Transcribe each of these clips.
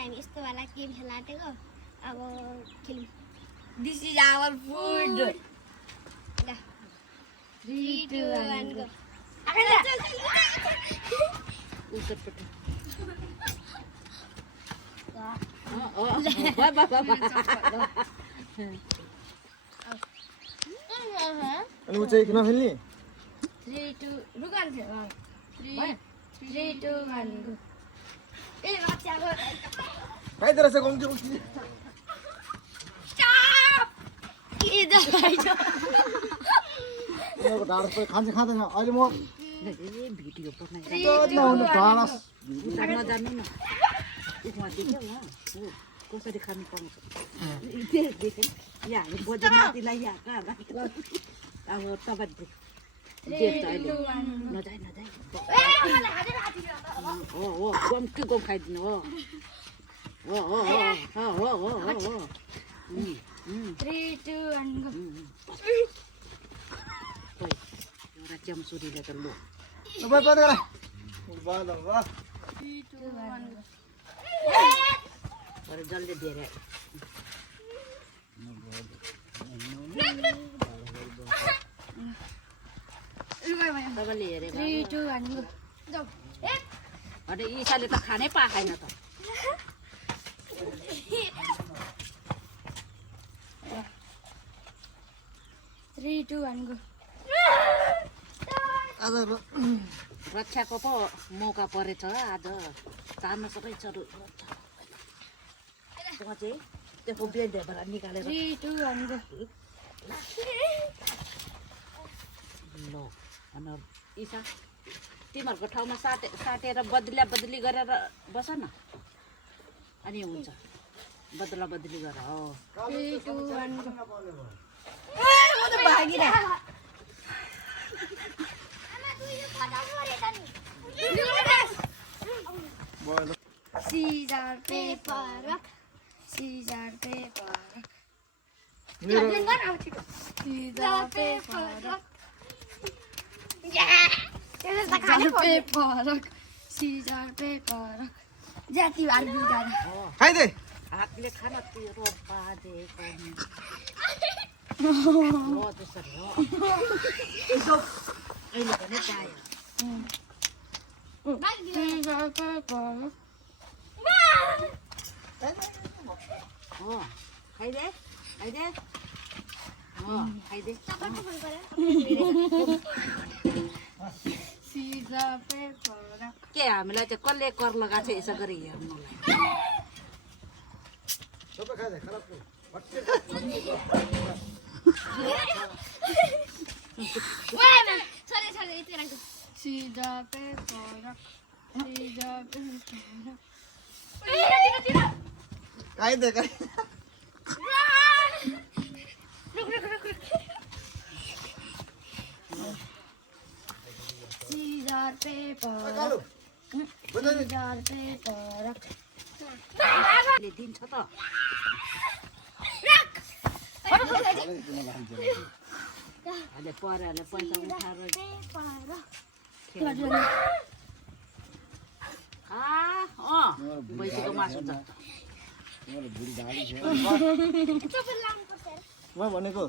हामी यस्तो वाला गेम खेल्न आँटेको अब खेलौँ This is our food. ल 3 2 1 गो अनि उ चाहिँ किन खेल्ने 3 2 रुगान थियो 3 2 1 गो ए बच्चाको खाइदो रहेछ कम्ती कम्ती के जाइजो उनीहरूको ढाडस पनि खान्छ खाँदैन अहिले म भिडियो बनाइ नहुनु ढाडस नजान्नु न उसमा देख्यो हो कसरी खानु पाउँछ यहाँ हामी बजार माथिलाई यहाँ कहाँ अब तपाईँ देख्छ अहिले नजाइ हो गम के गम खाइदिनु हो 3 2 1 गो एउटा च्याम्सुरीले त लो तपाईँ पद गरा वाह ल वाह 3 2 1 गो अरे जल्दी धेरै तपाईँले हेरेको 3 2 1 गो जाऊ अरे ईसाले त खानै पाएन त 3 2 1 गो आज रक्षाको पो मौका परेछ आज चार्न सबै चरु त्यहाँ चाहिँ त्यसको बेडबाट निकालेर 3 2 1 गो ल अनि ईसा तिमीहरूको ठाउँमा साटेर बदली गरेर बस न अनि हुन्छ बदला बदली गर हो 3 2 1 go Scissor, paper, rock. Scissor, paper, rock. Scissor, paper, rock. Yeah! Scissor, paper, rock. Scissor, paper, rock. जाति वाली बिगारा खाइदे हातले खान तेरो बाजेको हो त्यसरी हो अहिले पनि पायो Scissor, paper, rock. हो खाइदे हो खाइदे Scissor, paper, rock. के हामीलाई चाहिँ कसले कर लगाएको छ यसो गरी हेर्नुलाई सबै खाइदे खराब Sorry, itu yang Scissor, paper, rock. Scissor, paper, rock. Tidak. खाइदे Scissor, paper, rock. Scissor, paper, rock. ले दिन्छ त अहिले परेर पैसा उठाएर भैँसीको मासु छ म भनेको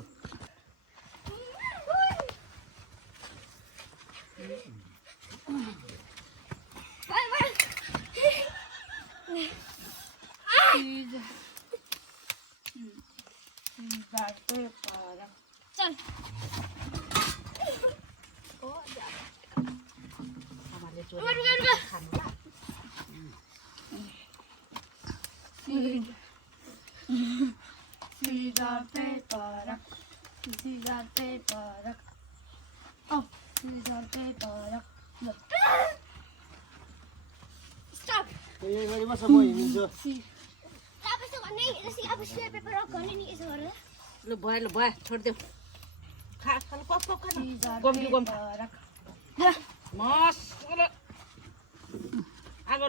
चल आमाले चोरी खानु Scissor, paper, rock. Scissor, paper, rock. Oh, scissor, paper, rock. Look. Stop. यही गरी बस म हिँड्छु Tapos yung ano yung si Apo siya paper rock ano ni isa wala. ल भयो छोडिदेऊ खा पक खानु Scissor, गम्ती गम paper, rock. मसले आगो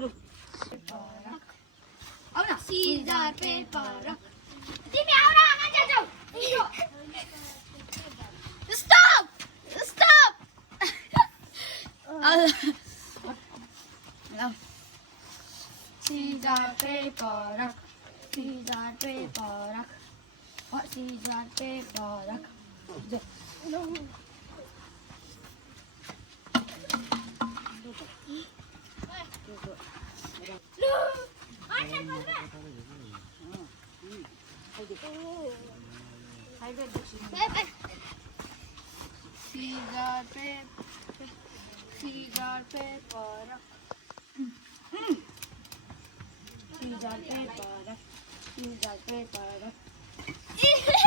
Oh na. Scissor, paper, rock. Timi ahora aja jauh. Stop. Stop. Scissor, Scissor, paper, rock. Scissor, paper, rock. What scissor, paper, rock. No. Scissor, paper, scissor, paper, rock. Scissor, paper, rock. Scissor, paper, rock.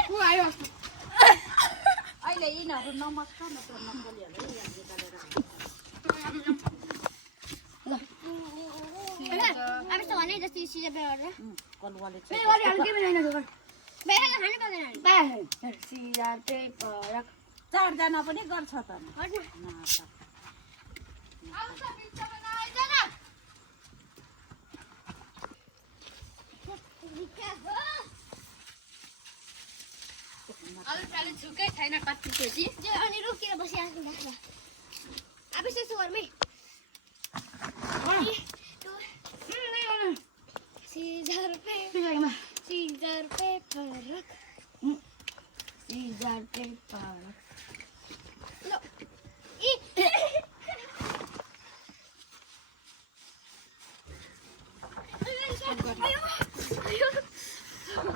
Who are you? अहिले यिनीहरू नमस्का न त नबोलिहाल्नु है यहाँ निकालेर अब यस्तो भने जस्तै सिधै बेगर कलुवाले Hey, what are you giving me? बेगर खानु पर्दैन Scissor, paper, rock. चारजना पनि गर्छ त झुकै छैन कति चोटि अनि रोकेर बसिरहेको लाग्छ अब यस्तो गर्मै scissor paper rock Scissor, paper, rock. लो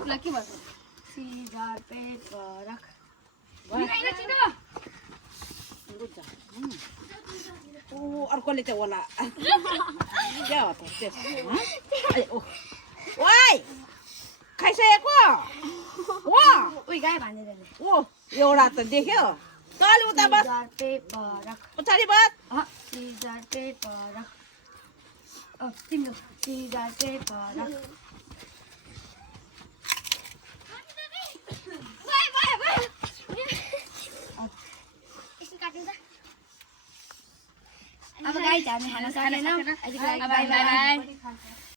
Lucky was it? Scissor, paper, rock. ओ अर्कोले चाहिँ होला क्या हो त ओइ खाइसकेको ओ Uy, guy, man, ओ एउटा त देख्यो तल उता बस Scissor, paper, rock. पछाडि बस Scissor, paper, rock. Oh, Tim, scissor, paper, rock. अब गाइस हामी खाना सकेन बाई बाई